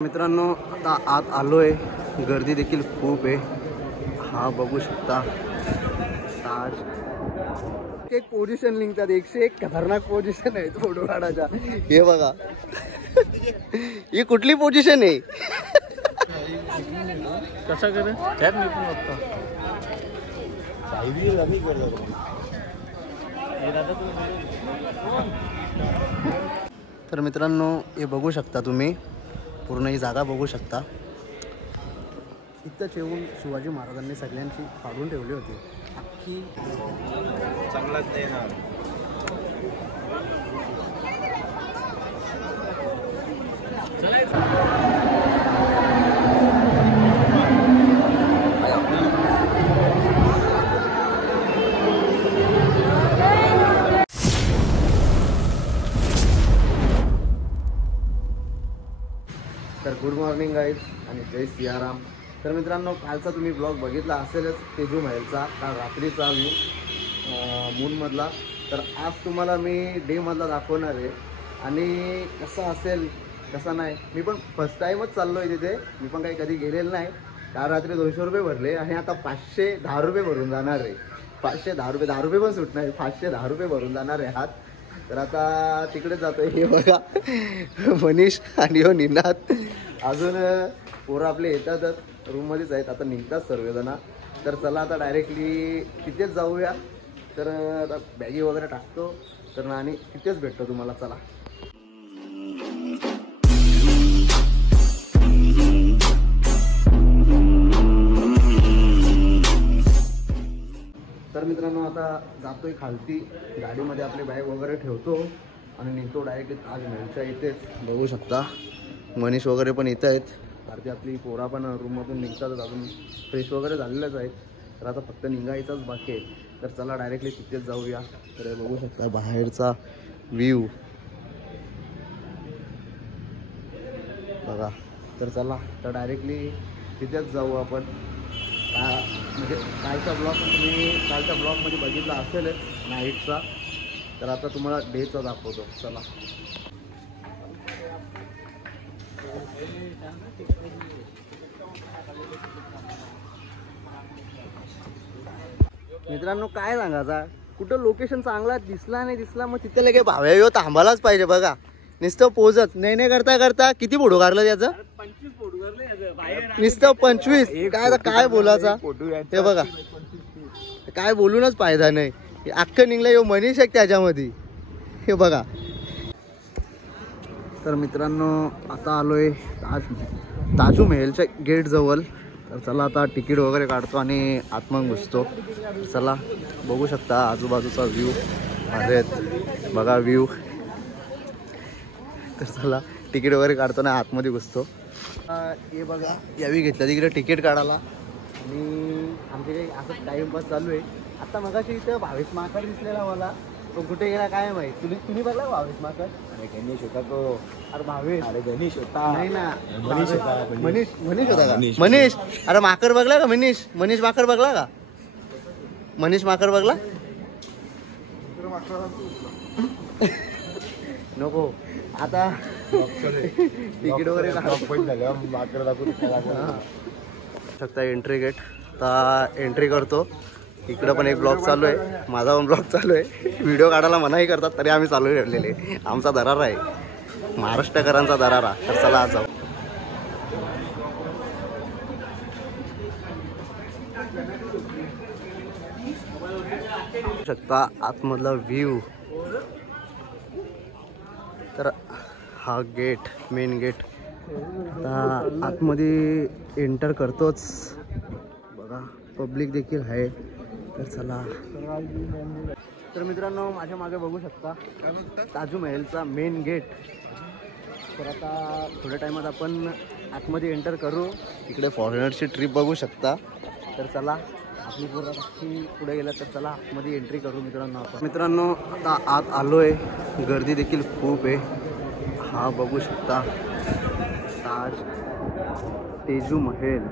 मित्रांनो आता आत आलोय, गर्दी देखील खूप आहे। हा बघू शकता ताज। एक पोझिशन लिंकतात, 101 खतरनाक पोझिशन आहे फोटो काढायच्या। हे बघा ही कुठली पोझिशन आहे? कसा करे त्यात मी पण बघतो। तर मित्रांनो हे बघू शकता तुम्ही, पूर्ण ही जागा बघू शकता। इथंच येऊन शिवाजी महाराजांनी सगळ्यांची काढून ठेवली होती अख्खी। चांगलाच देणार। तर गुड मॉर्निंग गाईज आणि जय सियाराम। तर मित्रांनो कालचा तुम्ही ब्लॉग बघितला असेलच तेजू महलचा, काल रात्रीचा व्ह्यू मूनमधला। तर आज तुम्हाला मी डेमधला दाखवणार आहे आणि कसं असेल कसं नाही। मी पण फर्स्ट टाईमच चाललो आहे तिथे, मी पण काही कधी गेलेलं नाही। काल रात्री 200 रुपये भरले आणि आता 510 रुपये भरून जाणार आहे। 510 रुपये, 10 रुपये पण सुटणार, 510 रुपये भरून जाणार आहे हात। तर आता तिकडे जातोय। हे बघा मनीष आणि हो निनाद, अजून पोरं आपले येतातच, रूममध्येच आहेत, आता निघतात सर्वजण। तर चला आता डायरेक्टली तिथेच जाऊया। तर आता बॅगी वगैरे टाकतो तर आणि तिथेच भेटतो तुम्हाला, चला। तर मित्रांनो आता जातोय खालती, गाडीमध्ये आपले बॅग वगैरे ठेवतो आणि निघतो डायरेक्टली ताज महलच्या इथेच। बघू शकता मनीष वगैरे पण इथं आहेत, भारती आपली पोरा पण रूममधून निघतातच, अजून फ्रेश वगैरे झालेलंच आहेत। तर आता फक्त निघायचंच बाकी आहे। तर चला डायरेक्टली तिथेच जाऊया। तर बघू शकता बाहेरचा व्ह्यू बघा। तर चला तर डायरेक्टली तिथेच जाऊ आपण। म्हणजे कालचा ब्लॉगमध्ये बघितला असेलच नाईटचा, तर आता तुम्हाला डेचा दाखवतो, चला। मित्रांनो काय सांगायचा, कुठं लोकेशन चांगला दिसला नाही दिसला मग तिथे लगे भाव्या येऊ थांबायलाच पाहिजे। बघा नुसतं पोजत नाही करता करता किती फोटो काढलं त्याचं, 25 फोटो काढले नुसतं 25। काय बोलायचा, ते बघा काय बोलूनच फायदा नाही। अख्खं निघलं येऊ मनीष एक त्याच्यामध्ये, हे बघा। तर मित्रांनो आता आलोय ताजू महलच्या गेट जवळ। तर चला आता तिकीट वगैरे काढतो आणि आतमध्ये घुसतो। चला बघू शकता आजूबाजूचा व्ह्यू आहेत बघा व्ह्यू। तर चला तिकीट वगैरे काढतो ना आतमध्ये घुसतो। हे बघा यावी घेतलं तिकडे तिकीट काढायला आणि आमचे काही असं टाईमपास चालू आहे। आता मगाशी इथं भावेश माकड दिसलेला मला, तो कुठे गेला काय माहिती। तुम्ही बघला भावेश माकड? अरे गणेश होता तो। अरे भावेश, अरे गणेश होता। नाही ना मनीष होता। मनीष होता का? मनीष, अरे माकड बघला का? मनीष माकड बघला का? मनीष माकड बघला? नको आता तिकीट वगैरे शकता। एंट्री गेट आता एंट्री करतो। इकडं पण एक ब्लॉग चालू आहे, माझा पण ब्लॉग चालू आहे। व्हिडिओ काढायला मनाही करतात तरी आम्ही चालू ठेवलेले, आमचा दरारा आहे, महाराष्ट्रकरांचा दरारा। तर चला आज जाऊ शकता आतमधला व्ह्यू। तर हा गेट, मेन गेट, आता आतमध्ये एंटर करतोच बघा, पब्लिक देखील आहे। तर चला। तर मित्रांनो माझ्या मागे बघू शकता ताजू महलचा मेन गेट। तर आता थोड्या टायमात आपण आतमध्ये एंटर करू। इकडे फॉरेनरची ट्रिप बघू शकता। तर चला आपली पूर्ण पुढे गेला तर चला आतमध्ये एंट्री करू मित्रांनो आता आत आलोय, गर्दी देखील खूप आहे। हा बघू शकता ताज तेजू महल।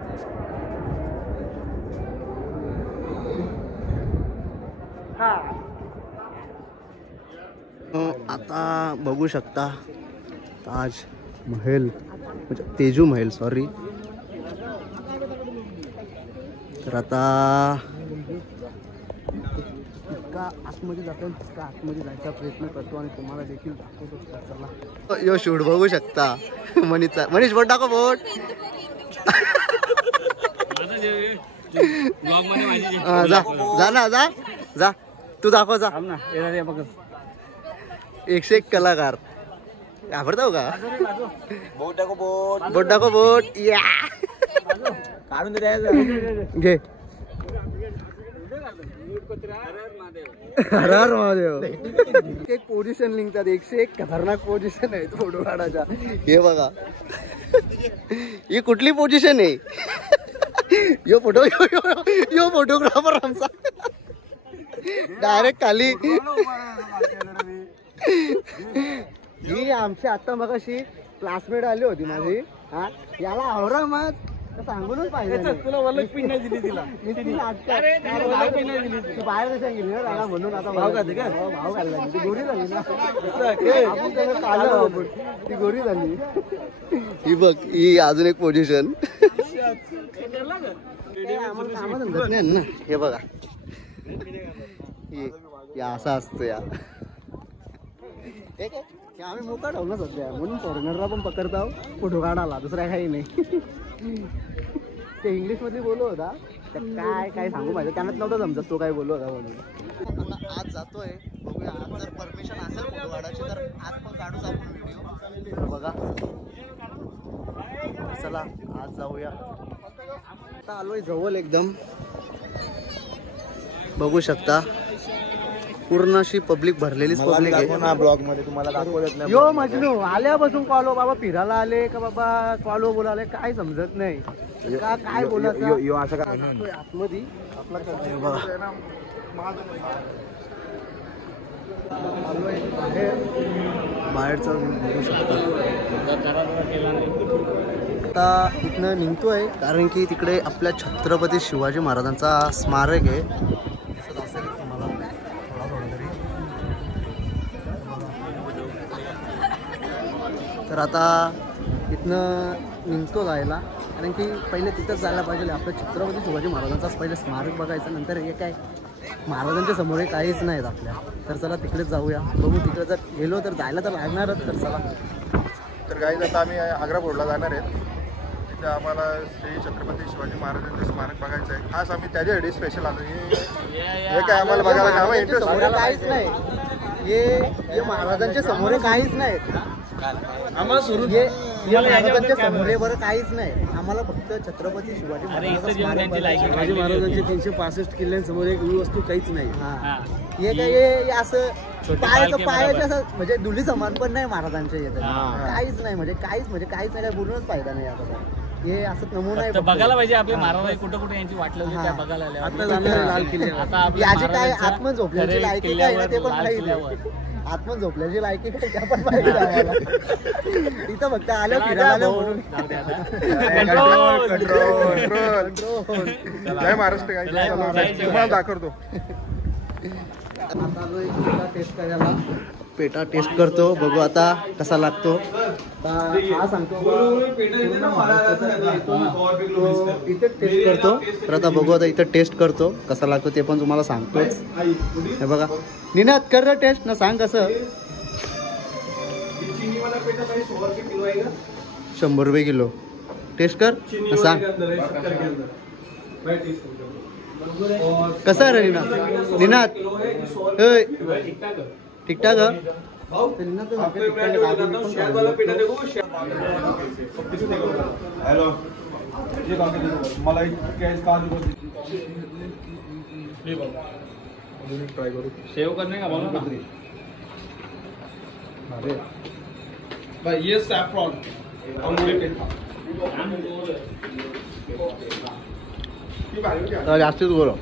आता बघू शकता ताज महल। म्हणजे तेजू महल सॉरी. तर आता इतका आतमध्ये जातो तितका आतमध्ये जायचा प्रयत्न करतो आणि तुम्हाला देखील दाखवतो. चला यो शूट बघू शकता मनीषचा. मनीष बोट दाखव बोट. जा जा ना जा जा तू दाखव जा. 101 कलाकार घाबरताव का. बोट टाको बोट. बोट दाखव बोट. या काढून दे द्यायचं. घे. हर हर महादेव. एक पोझिशन लिंकतात 101 खतरनाक पोझिशन आहे फोटो काढायच्या. हे बघा ही कुठली पोझिशन आहे. यो फोटोग्राफर आमचा डायरेक्ट खाली. ही आमची आता मगाशी क्लासमेट आली होती माझी. हा याला आवरा मग सांगूनच पाहिजे. तुला वलक पिन नाही दिली तिला. बाहेर कशा गेली ना राणा म्हणून आता भाव खाते का? भाव खाल्ला. ती गोरी झाली ना. आपण त्याला आलं खाल्लं आपण. ती गोरी झाली. ही बघ ही अजून एक पोझिशन. आम्हाला कामं समजत नाही ना. हे बघा या असं असतं या. ठीक आहे आम्ही मोका ठेवलं सध्या म्हणून फॉरेनरला पण पकडतो फोटो काढायला. दुसऱ्या काही नाही. ते इंग्लिश मध्ये बोललो होता तर काय काय सांगू पाहिजे त्यांनाच नव्हतं समजत तो काय बोललो होता म्हणून. आज जातोय बघूया आज जर परमिशन असेल फोटो काढायची तर आज पण काढूच आपण व्हिडिओ. बघा चला आज जाऊया. आता आलोय जवळ एकदम बघू शकता. पूर्ण अशी पब्लिक भरलेलीच पब्लिक आहे ना. ब्लॉग मध्ये तुम्हाला दाखवत नाही. यो मजनू आल्यापासून कॉलो बाबा फिरायला आले का बाबा कॉलो बोलाले काय समजत नाही का काय बोलायचं. यो असं काय आतमध्ये आपला बाहेरचा बघू शकता. आता इथनं निघतोय कारण की तिकडे आपल्या छत्रपती शिवाजी महाराजांचा स्मारक आहे. तर आता इथनं निघतो जायला कारण की पहिले तिथंच जायला पाहिजे. आपलं छत्रपती शिवाजी महाराजांचाच पहिले स्मारक बघायचं. नंतर हे काय महाराजांच्या समोर काहीच नाहीत आपल्या. तर चला तिकडेच जाऊया. बघू तिकडे जर गेलो तर जायला तर लागणारच. तर चला. तर गाईज आता आम्ही आग्रा फोर्टला जाणार आहेत. तिथे आम्हाला श्री छत्रपती शिवाजी महाराजांचं स्मारक बघायचं आहे. खास आम्ही त्याच्यासाठी स्पेशल आलो. हे काय आम्हाला बघायला नाही इंटरेस्ट काहीच नाही. हे महाराजांच्या समोर काहीच नाही. आम्हाला सुरू महाराजांच्या समोरेवर काहीच नाही. आम्हाला फक्त छत्रपती शिवाजी शिवाजी महाराजांचे 365 किल्ल्यांसमोर एक वस्तू काहीच नाही. हे काय हे असं पायाचं असं म्हणजे दुली समान पण नाही महाराजांच्या येत. काहीच नाही म्हणजे काहीच नाही काय बोलूनच फायदा नाही. आता हे असं नमुना आहे बघायला पाहिजे. आपले महाराज कुठे कुठे यांची वाट लावली त्या बघायला आल्या. आता जाणार आहे लाल किल्ले. आता याची काय आत्म झोपल्याची लायकी काय ना ते पण माहिती. आत्म झोपल्याची लायकी काय त्या पण माहिती आम्हाला. इथं फक्त आलं फिरायला म्हणून. जय महाराष्ट्र गाईज तुम्हाला दाखवतो. आता टेस्ट करायला पेटा टेस्ट करतो. बघू आता कसा लागतो. हा सांगतो इथे टेस्ट करतो. तर आता बघू आता इथं टेस्ट करतो कसा लागतो ते पण तुम्हाला सांगतोच. हे बघा निनाद कर रे टेस्ट ना सांग कसं. 100 रुपये किलो. टेस्ट कर ना सांग कसं आहे रे निनाद. निनाद ठीक ठाक. सेव करने का बोलो ना भाई ये सैफरॉन जास्तीच बोलो.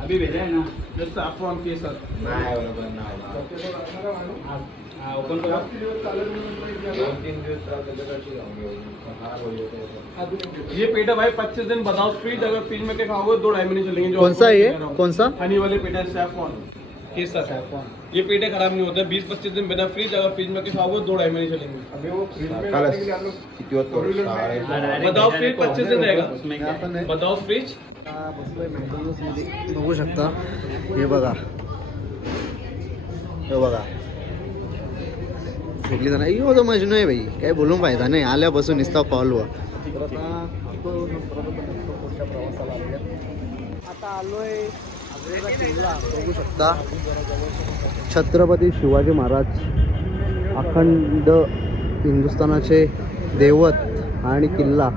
अभी भेजा है ना. सैफरॉन केसर ओपन करो. ये पेटा भाई 25 दिन बताओ स्वीट. अगर फ्रीज में के खाओगे 2 ढाई महीने चलेंगे. जो कौन सा है ये कौन सा. हनी वाले पेटा सैफरॉन केस आता है। ये पेटे खराब नहीं होते 20-25 दिन बिना फ्रिज, अगर फ्रिज में खाओगे 2 ढाई महीने चलेंगे। किती वाजता बताओ फ्रिज 25 दिन रहेगा। आपण आहे. बताओ फ्रिज आता बसलोय मॅकडॉनल्ड्स मध्ये, बघू शकता. हे बघा, हे बघा सगळी जण यो तो मजनू आहे भाई, काय बोलून फायदा नाही, आल्यापासून नुसता कॉलवर. तर आता आपण पुढच्या प्रवासाला आलोय. आता आलोय आग्र्याचा किल्ला, बघू शकता. छत्रपती शिवाजी महाराज अखंड हिंदुस्थानाचे दैवत आणि किल्ला.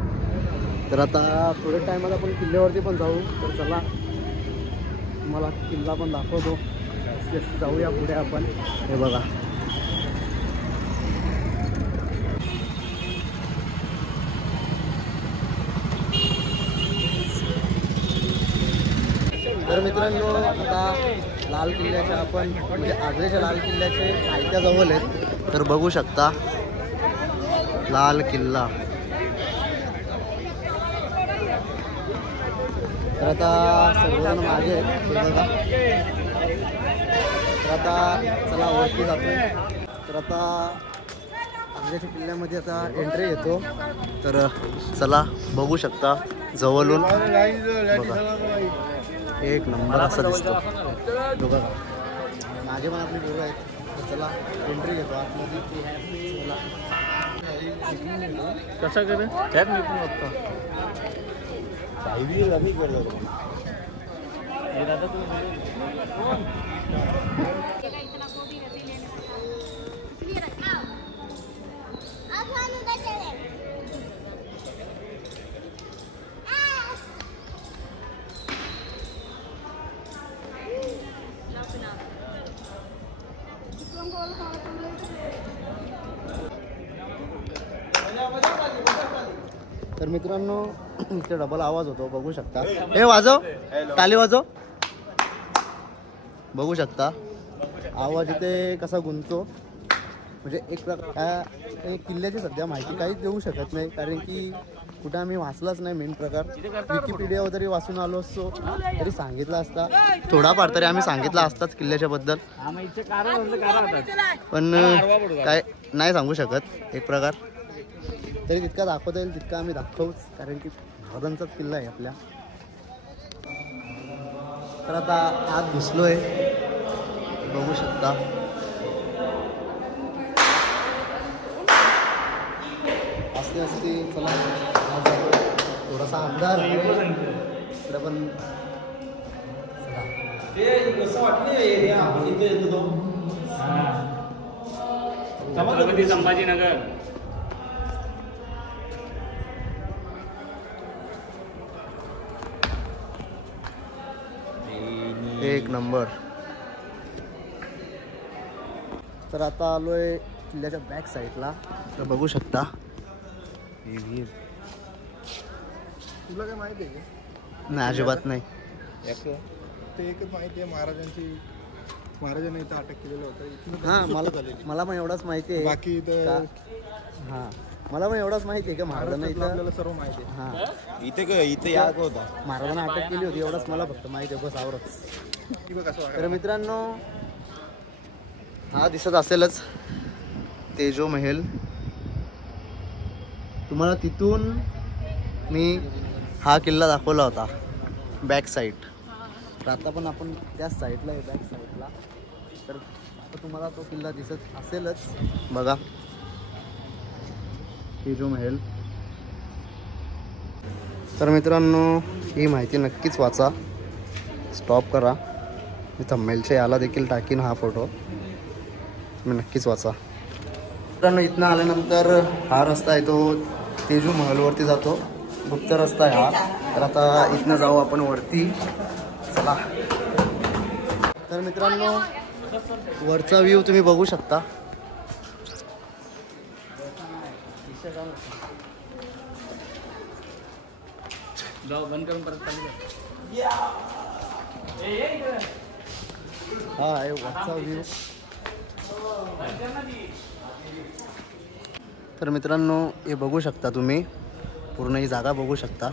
तर आता थोड्या टायमात आपण किल्ल्यावरती पण जाऊ. तर चला तुम्हाला किल्ला पण दाखवतो. जाऊया पुढे आपण. हे बघा, तर मित्रांनो आता लाल किल्ल्याच्या आपण म्हणजे आग्र्याच्या लाल किल्ल्याचे पायथ्याजवळ आहेत. तर बघू शकता लाल किल्ला. तर आता सर्वजण मागे आहेत, हे बघा. तर आता चला वरती जातो. तर आता आग्र्याच्या किल्ल्यामध्ये आता एंट्री येतो. तर चला बघू शकता जवळून. बघा एक नंबर असा दिसतो. बघा मागे पण आपली पोरं आहेत. तर चला एंट्री घेतो आतमध्ये. चला कसं करेल त्यात मी पण बघतो. तर मित्रांनो इथे डबल आवाज होतो, बघू शकता. हे वाजव, टाली वाजव. बघू शकता आवाज इथे कसा गुंजतो. म्हणजे एक प्रकार किल्ल्याची सध्या माहिती काहीच देऊ शकत नाही, कारण की कुठं आम्ही वाचलाच नाही. मेन प्रकार विकिपीडियावर तरी वाचून आलो असतो तरी सांगितलं असता, थोडाफार तरी आम्ही सांगितलं असताच किल्ल्याच्या बद्दल. पण काय नाही सांगू शकत. एक प्रकार तरी तितका दाखवता येईल तितका आम्ही दाखवूच, कारण की महाराजांचाच किल्ला आहे आपल्या. तर आता आत घुसलोय, बघू शकता. असते असते चला आत जातो. थोडासा अंधार आहे इकडे पण. छत्रपती संभाजीनगर. एक नंबर. तर आता आलोय किल्ल्याच्या बॅक साईडला. तर बघू शकता तुला काय माहिती आहे का? नाही, अजिबात नाही. ते एकच माहिती आहे, महाराजांनी इथं अटक केलेलं होतं. हां मला पण एवढंच माहिती आहे. बाकी इथं हां मला पण एवढंच माहिती आहे का महाराजांना इथं आपल्याला सर्व माहिती आहे. हां इथे या होता. महाराजांना अटक केली होती एवढंच मला फक्त माहिती आहे, बस आवरच. की बघ कसं तर मित्रांनो हा दिसत असेलच तेजो महल. तुम्हाला तिथून मी हा किल्ला दाखवला होता बॅक साईड. तर आता पण आपण त्याच साईडला आहे, बॅक साईडला. तर आता तुम्हाला तो किल्ला दिसत असेलच, बघा तेजो महल. तर मित्रांनो ही माहिती नक्कीच वाचा, स्टॉप करा. मी थंबनेलच्या याला देखील टाकीन हा फोटो, तुम्ही नक्कीच वाचा. मित्रांनो इथनं आल्यानंतर हा रस्ता आहे तो तेजू महलवरती जातो, गुप्त रस्ता आहे हा. तर आता इथनं जाऊ आपण वरती, चला. तर मित्रांनो वरचा व्ह्यू तुम्ही बघू शकता. जाऊ बंद करून परत चालू कर. हा आहे वरचा व्ह्यू. तर मित्रांनो हे बघू शकता तुम्ही, पूर्ण ही जागा बघू शकता.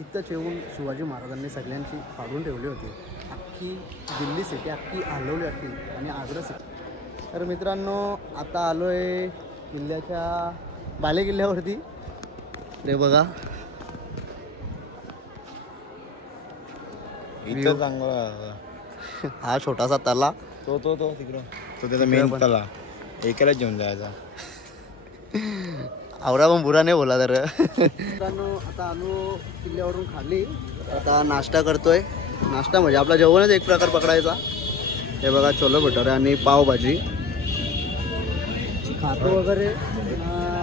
इथं ठेवून शिवाजी महाराजांनी सगळ्यांची फाडून ठेवली होती. अख्खी दिल्ली सिटी अख्खी हलवली अख्खी आणि आग्रा सिटी. तर मित्रांनो आता आलो आहे किल्ल्याच्या बाले किल्ल्यावरती. रे बघा इथं चांगला हा छोटासा तला. तो तिकडं तो त्याचा मेन तला एकालाच घेऊन जायचा. आवरा पण बुरा नाही बोला तर. मित्रांनो आता आलो किल्ल्यावरून खाली. आता नाश्ता करतोय. नाश्ता म्हणजे आपला जेवणच एक प्रकार पकडायचा. हे बघा छोले भटुरे आणि पावभाजी खातो वगैरे.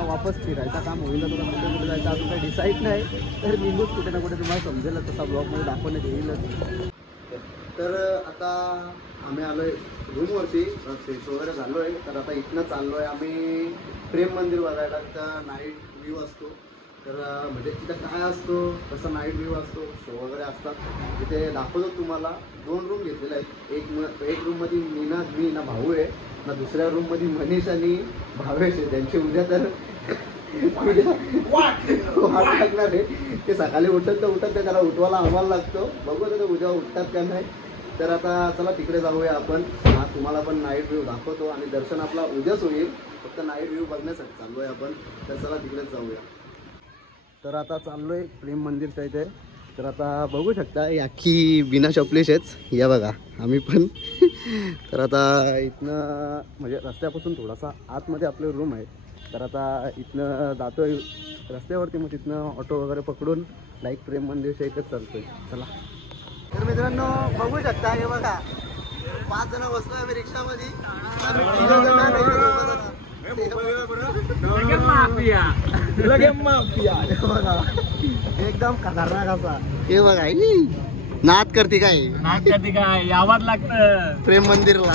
वापस फिरायचा काम होईल तुला कुठे कुठे जायचं अजून काही डिसाईड नाही. तर निघूच कुठे ना कुठे तुम्हाला समजेल तसा ब्लॉगमध्ये दाखवण्यात येईलच. तर आता आम्ही आलो आहे रूमवरती. फ्रेश वगैरे झालो आहे. तर आता इथनं चाललो आहे आम्ही प्रेम मंदिर बघायला. तिथं नाईट व्ह्यू असतो. तर म्हणजे तिथं काय असतो तसं नाईट व्ह्यू असतो. शो वगैरे असतात. तिथे दाखवतो तुम्हाला. 2 रूम घेतलेले आहेत. एक रूममध्ये मी ना भाऊ आहे ना. दुसऱ्या रूममध्ये मनीष आणि भावेश आहे. त्यांचे उद्या तर वाट लागणार आहे. ते सकाळी उठत ते त्याला उठवायला आम्हाला लागतो. बघू तर उद्या उठतात का नाही. तर आता चला तिकडे जाऊया आपण. हा तुम्हाला पण नाईट व्ह्यू दाखवतो आणि दर्शन आपला उद्याच होईल. फक्त नाईट व्ह्यू बघण्यासाठी चाललो आहे आपण. तर चला तिकडेच जाऊया. तर आता चाललो आहे प्रेम मंदिरच्या इथे. तर आता बघू शकता ही अख्खी बिना चपलीचेच या बघा आम्ही पण. तर आता इथनं म्हणजे रस्त्यापासून थोडासा आतमध्ये आपले रूम आहे. तर आता इथनं जातो आहे रस्त्यावरती. मग तिथनं ऑटो वगैरे पकडून डायरेक्ट प्रेम मंदिरच्या इथेच चालतोय. चला. तर मित्रांनो बघू शकता हे बघा 5 जण बसतोय आम्ही रिक्षामध्ये. एकदम खतरनाक असा. हे बघा नाद करते काय यावं लागतं प्रेम मंदिरला.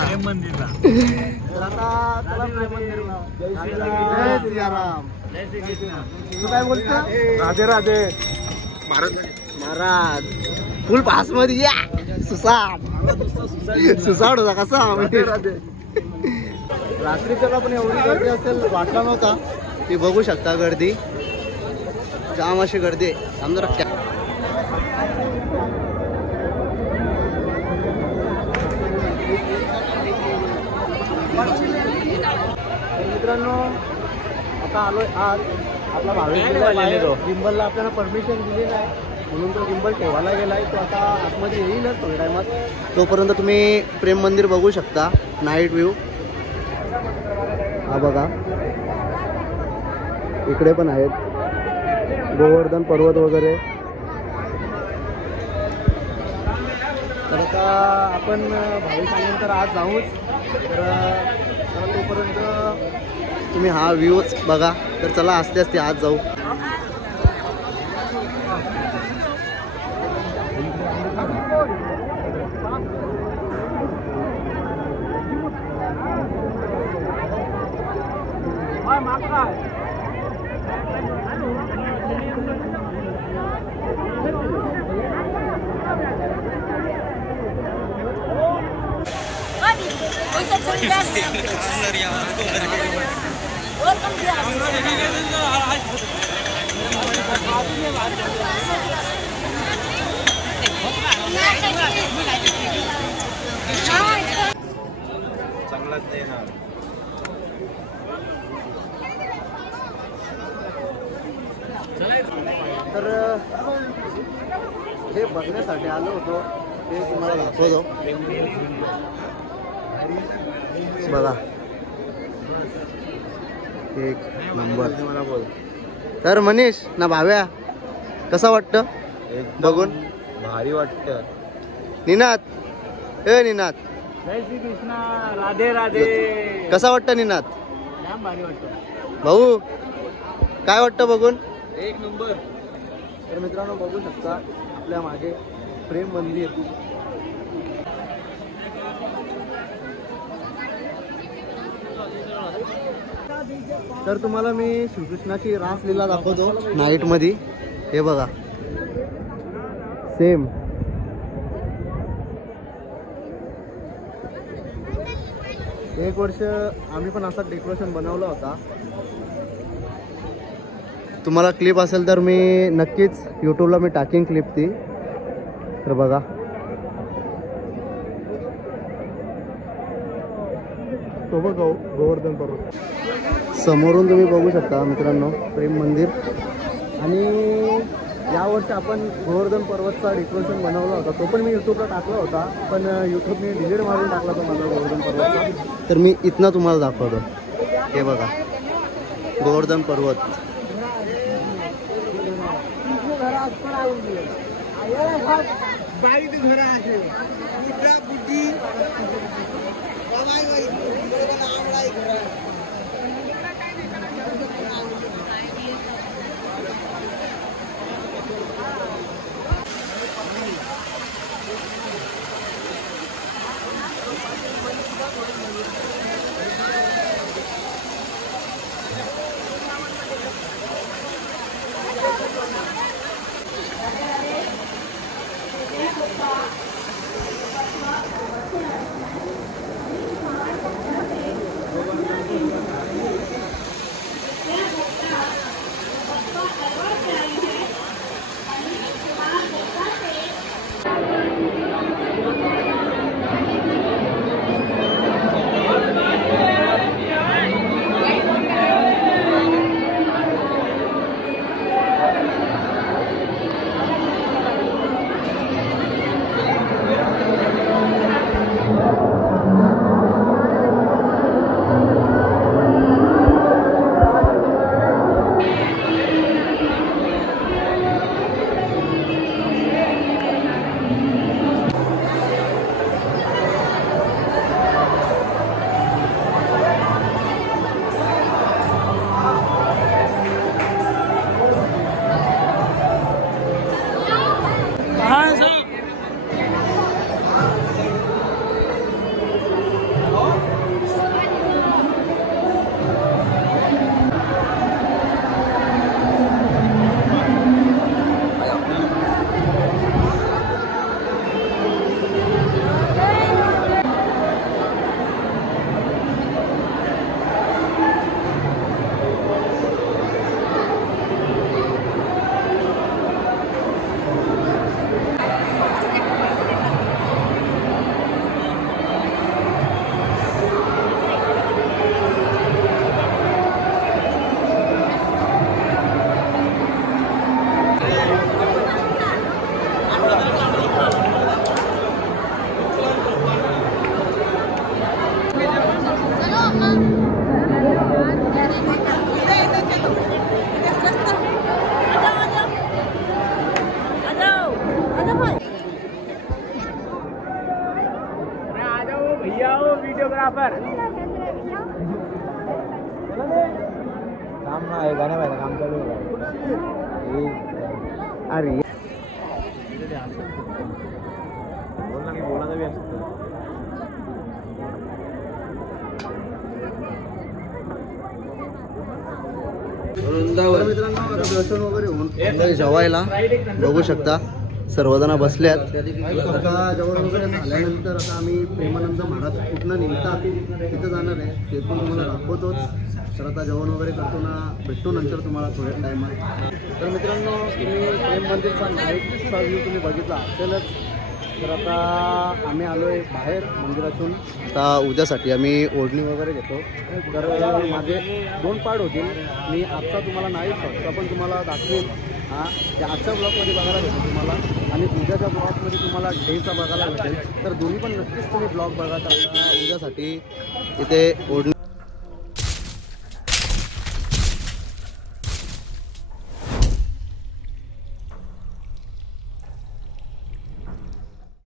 तर आता चला प्रेम मंदिरला. जय सियाराम. तू काय बोलतो? राधे राधे महाराज फुल पास मध्ये या. सुसाड होता कसा. रात्रीच्याला पण एवढी गर्दी असेल वाटला नव्हता. ते बघू शकता गर्दी जाम अशी गर्दी आहे. समजा मित्रांनो आता आलोय आज. आपला भावेश गिंबलला आपल्याला परमिशन दिली नाही म्हणून तो गिंबल ठेवायला गेलाय. तो आता आतमध्ये येईलच थोड्या टायमात. तोपर्यंत तुम्ही प्रेम मंदिर बघू शकता नाईट व्ह्यू. हा बघा इकडे पण आहेत गोवर्धन पर्वत वगैरे. तर आता आपण भावेश आल्यानंतर आज जाऊच. तर तोपर्यंत तुम्ही हा व्ह्यूच बघा. तर चला आस्ते आस्ते आज जाऊ. चांगलाच नाही ना. तर हे बघण्यासाठी आलो होतो ते तुम्हाला दाखवतो. बघा एक नंबर. तर मनीष ना भाव्या कसं वाटतं बघून? भारी वाटतं. निनाद ए निनाद जय श्री कृष्णा. राधे राधे. कसा वाटतं निनाद? जाम भारी वाटतं भाऊ काय वाटतं बघून? एक नंबर. तर मित्रांनो बघू शकता आपल्या मागे प्रेम मंदिर. तर तुम्हाला मी श्रीकृष्णाची रासलीला दाखवतो नाईट मध्ये. हे बघा सेम एक वर्ष आम्ही पण असा डेकोरेशन बनवला होता. तुम्हाला क्लिप असेल तर मी नक्कीच यूट्यूबला मी टाकीन क्लिप ती. तर बघा तो बघ गोवर्धन पर्वत. समोरून तुम्ही बघू शकता मित्रांनो प्रेम मंदिर. आणि यावर्षी आपण गोवर्धन पर्वतचा डेकोरेशन बनवला होता, तो पण मी यूट्यूबला टाकला होता, पण यूट्यूबने डिलीट मारून टाकला तो माझा गोवर्धन पर्वतचा. तर मी इथनं तुम्हाला दाखवतो. हे बघा गोवर्धन पर्वत. वीडियोग्राफर काम आहे गाण्या पाहिजे काम चालू आहे. अरे बोल ना, मी बोलायला बी असतं. तर मित्रांनो आता दर्शन वगैरे होऊन आता जेवायला बघू शकता सर्वजण बसल्यात. आता जेवण वगैरे झाल्यानंतर आता आम्ही प्रेमानंद महाराज कुठनं निघतात तिथं जाणार आहे, ते पण तुम्हाला दाखवतोच. तर आता जेवण वगैरे करतो ना, भेटतो नंतर तुम्हाला थोड्या टायमात. तर मित्रांनो तुम्ही प्रेम मंदिरचा नाईटचा व्ह्यू तुम्ही बघितला असेलच. तर आता आम्ही आलो आहे बाहेर मंदिरातून. आता उद्यासाठी आम्ही ओढणी वगैरे घेतो. तर माझे 2 पार्ट होतील. मी आजचा तुम्हाला नाईट शॉटचा पण तुम्हाला दाखवेल, हां त्या आजच्या ब्लॉगमध्ये बघायला भेटेल तुम्हाला, आणि उद्याच्या ब्लॉगमध्ये तुम्हाला डेचा बघायला भेटेल. तर दोन्ही पण नक्कीच तुम्ही ब्लॉग बघा. तर उद्यासाठी इथे ओढणी